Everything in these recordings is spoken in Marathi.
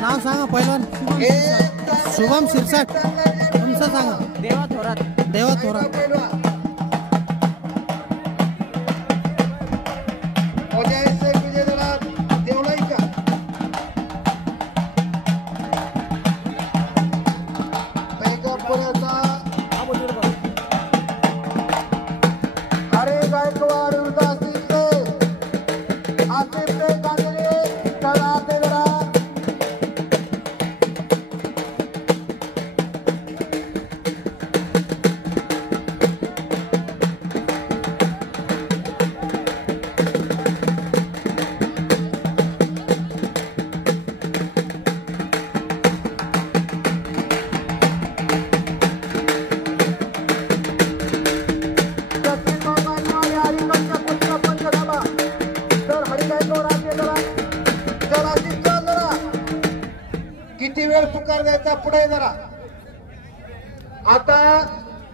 नाव सांगा पहिलवान. शुभम शिरसाट. तुमचं सांगा. देवा थोरात. देवा थोरात. किती वेळ पुकार द्यायचा पुढे जरा. आता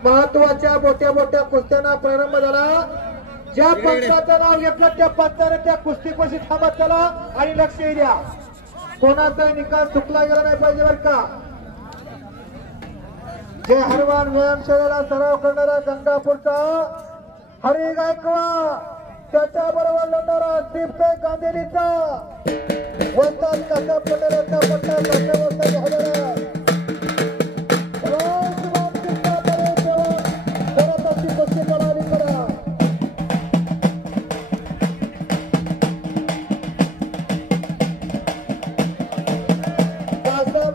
महत्वाच्या मोठ्या मोठ्या कुस्त्यांना प्रारंभ झाला. ज्या पंचाचं नाव घेतलं त्या पंचाने त्या कुस्ती कशी थांबत चला आणि लक्ष द्या. कोणाचा निकाल चुकला गेला नाही पाहिजे बरं का. जे हरवान व्यायामशाळेला सराव करणारा गंगापूरचा हरी गायकवाड, त्याच्या बरोबर लढणारा दीप्त गांधीचा वस्ताद कसा पटेलाचा पट्टा कशा वस्ताद झालेला कुस्ती करावी करा.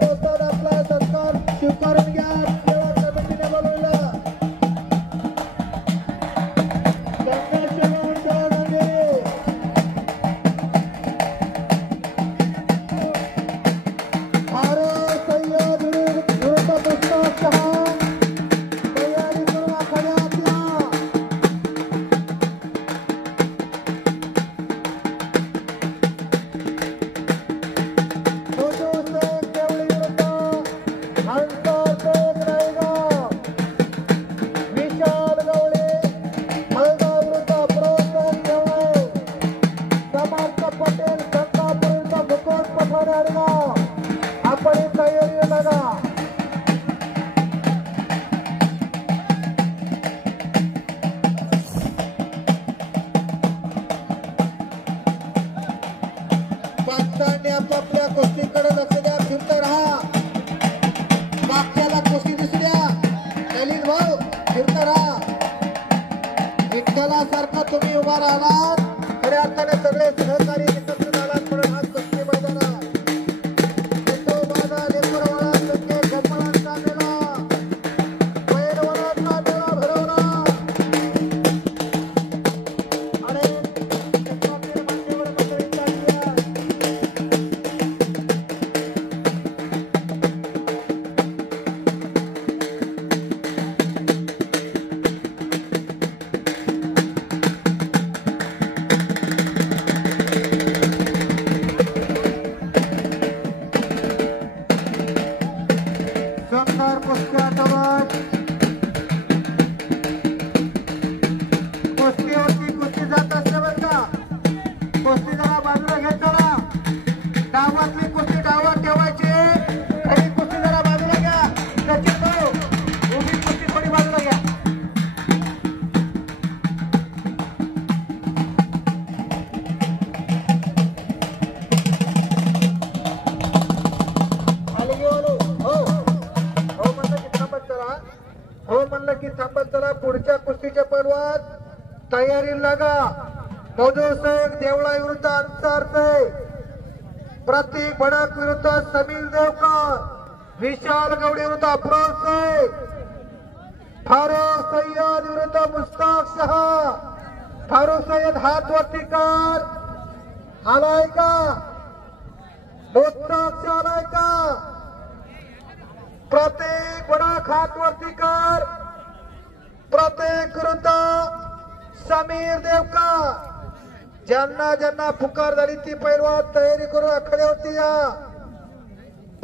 वस्ताद आपला सत्कार स्वीकारून घ्या. सेवा समितीने बोलवला. आपापल्या कुस्तीकडे लक्ष द्या. फिरत राहा. मागच्याला कुस्ती दिसू द्या. ललित भाऊ फिरत राहा. विठ्ठलासारखा तुम्ही उभा राहणार. खऱ्या अर्थाने सगळे सहकारी एकत्र झालात म्हणून आज कुस्ती मैदानात तो माझा लेकरवाळा संख्ये गणपणांचा मेळा, पैलवानांचा मेळा भरवला आणि मान्यवर मंडळींचा शानदार कुस्त्या आठवत. कुस्तीवरती कुस्ती जात असते बरं का. कुस्ती जरा बाजूला घेत चला. डावातली कुस्ती डावात ठेवायची आणि कुस्ती जरा बाजूला घ्या. त्याची तो उभी कुस्ती थोडी बाजूला घ्या. हो म्हणलं की थांबत चला. पुढच्या कुस्तीच्या पर्वात तयारी लागा. मधुर शेख देवळा विरुद्ध अन्सार शेख, प्रतीक भडक विरुद्ध समीर देवकर, विशाल गवडे विरुद्ध अफरोज शेख, फारूक सय्यद विरुद्ध मुस्ताक शहा. फारूक सय्यद हात वरती कर. आलाय का? मुस्ताक शहा आलाय का? प्रत्येक भडक हात वरती कर. प्रत्येक विरुद्ध समीर देवकर. ज्यांना ज्यांना पुकार झाली ती पैलवान तयारी करून आखाड्यावरती या.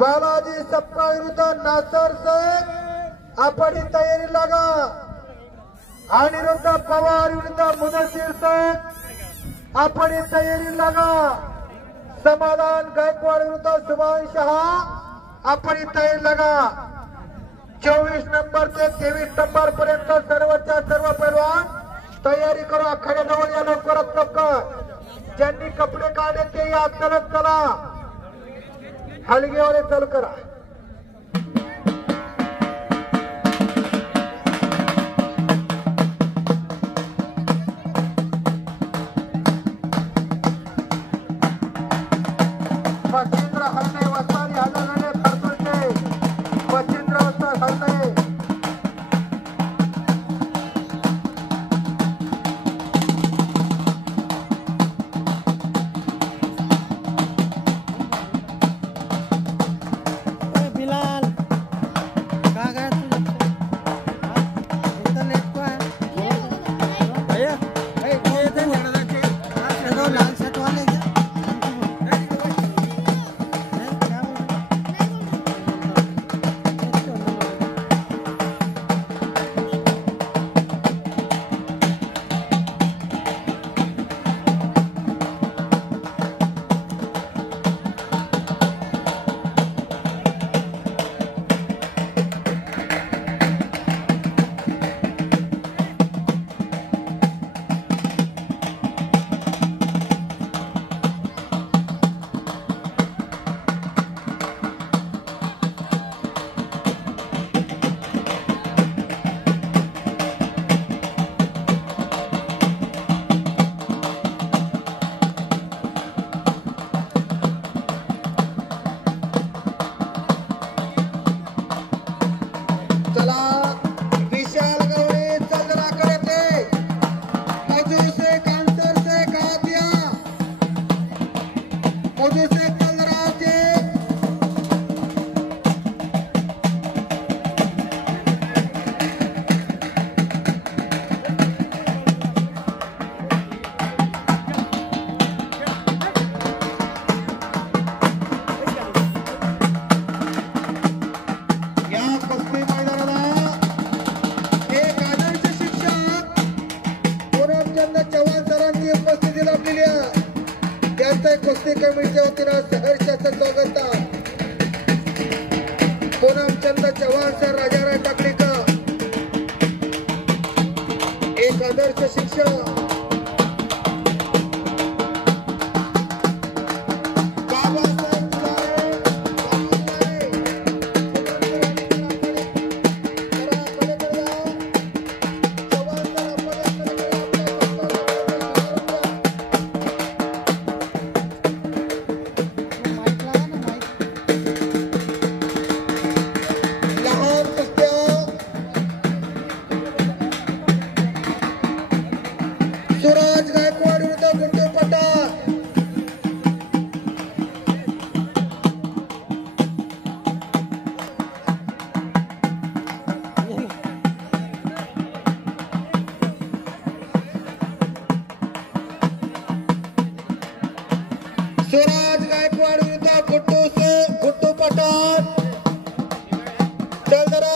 बालाजी सप्पा विरुद्ध नासर शेख, आपण तयारी लागा. अनिरुद्ध पवार विरुद्ध मुदसीर शेख, आपण तयारी लागा. समाधान गायकवाड विरुद्ध सुभाष शहा आपण तयारी लगा 24 नंबर ते 23 नंबर पर्यंत सर्वच्या सर्व पैलवान तयारी करू आखाड्याजवळ या लवकरात लवकर ज्यांनी कपडे काढले ते या चलत चला हलगेवाले चल करा मच्छिंद्र हलने वस्तानी हलने खरतुलचे मच्छिंद्र वस्ता हलने बिलाल का गया तू इतना लेट को है भैया ये तो लाल शर्ट वाले क्या चला विशाल गवळे चंद्राकडे ते मधु से कांसर से कहा दिया मधु से चल रहा थे या कुस्ती मैदानाला एक आदर्श शिक्षक पूनमचंद चव्हाण सरांची उपस्थिती लाभलेली आहे त्यांचे कुस्ती कमिटीच्या वतीनं सहर्षाचं स्वागत आहे पूनमचंद चव्हाण सर राजाराय टाकळीकर एक आदर्श शिक्षक बाबासाहेब माइक लगा ना माइक लहान कुस्त्या सुराज गायकवाड विरुद्ध गुंडू पठार सुराज गायकवाड विरुद्ध गुड्डू पठार चल जरा